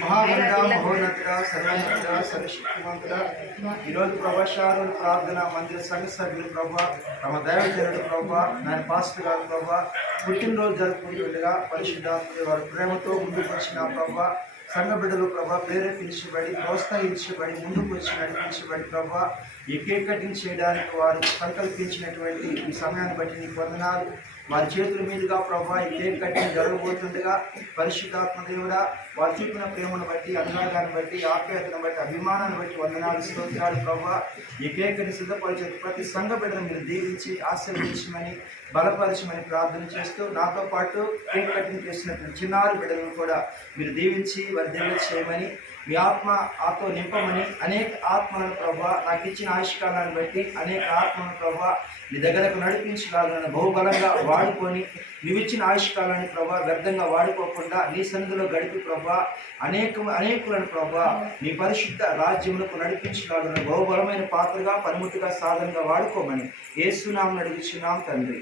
మహాగణుడా మహోన్నతుడా సర్వోన్నతుడా సర్వశక్తివంతుడా ఈరోజు ప్రభా షారోన్ ప్రార్థన మందిర సంఘ సభ్యులు ప్రభా తమ దైవజనుడు ప్రభా నాయన పాస్టర్ గారు ప్రభా పుట్టినరోజు జరుపుకుంటుండగా పరిశుద్ధాత్ముడి వారి ప్రేమతో ముందుకు వచ్చిన ప్రభా సంఘ బిడ్డలు ప్రభా ప్రేరేపించబడి ప్రోత్సహించబడి ముందుకు వచ్చి నడిపించబడి ప్రభా ఈ కేక్ కటింగ్ చేయడానికి వారు సంకల్పించినటువంటి ఈ సమయాన్ని బట్టి నీకు వందనాలు. వారి చేతుల మీదుగా ప్రభా ఈ కేక్ కటింగ్ జరగబోతుండగా పరిశుద్ధాత్మ దేవుడా వారు చూపిన ప్రేమను బట్టి అనురాగాన్ని బట్టి ఆప్యాయతను బట్టి అభిమానాన్ని బట్టి వందనాలు స్తోత్రాలు ప్రభా. ఈ కేక్ కటింగ్ సిద్ధపరిచే ప్రతి సంఘ బిడ్డను మీరు దీవించి ఆశీర్వదించమని బలపరచమని ప్రార్థన చేస్తూ నాతో పాటు కేక్ కటింగ్ చేసినటువంటి చిన్నారి బిడ్డలను కూడా మీరు దీవించి వర్ధిల్ల చేయమని మీ ఆత్మతో నింపమని అనేక ఆత్మలను ప్రభా నాకు ఇచ్చిన ఆయుష్కాలాన్ని బట్టి అనేక ఆత్మలను ప్రభా నీ దగ్గరకు నడిపించగలను బహుబలంగా వాడుకొని నువ్విచ్చిన ఆయుష్కాలాన్ని ప్రభా వ్యర్థంగా వాడుకోకుండా నీ సన్నిధిలో గడిపి ప్రభా అనేకులను ప్రభా నీ పరిశుద్ధ రాజ్యములకు నడిపించగలను బహుబలమైన పాత్రగా పనిముట్టుగా సాధనగా వాడుకోమని యేసునామమున అడుగుచున్నాం తండ్రి.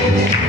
Thank you.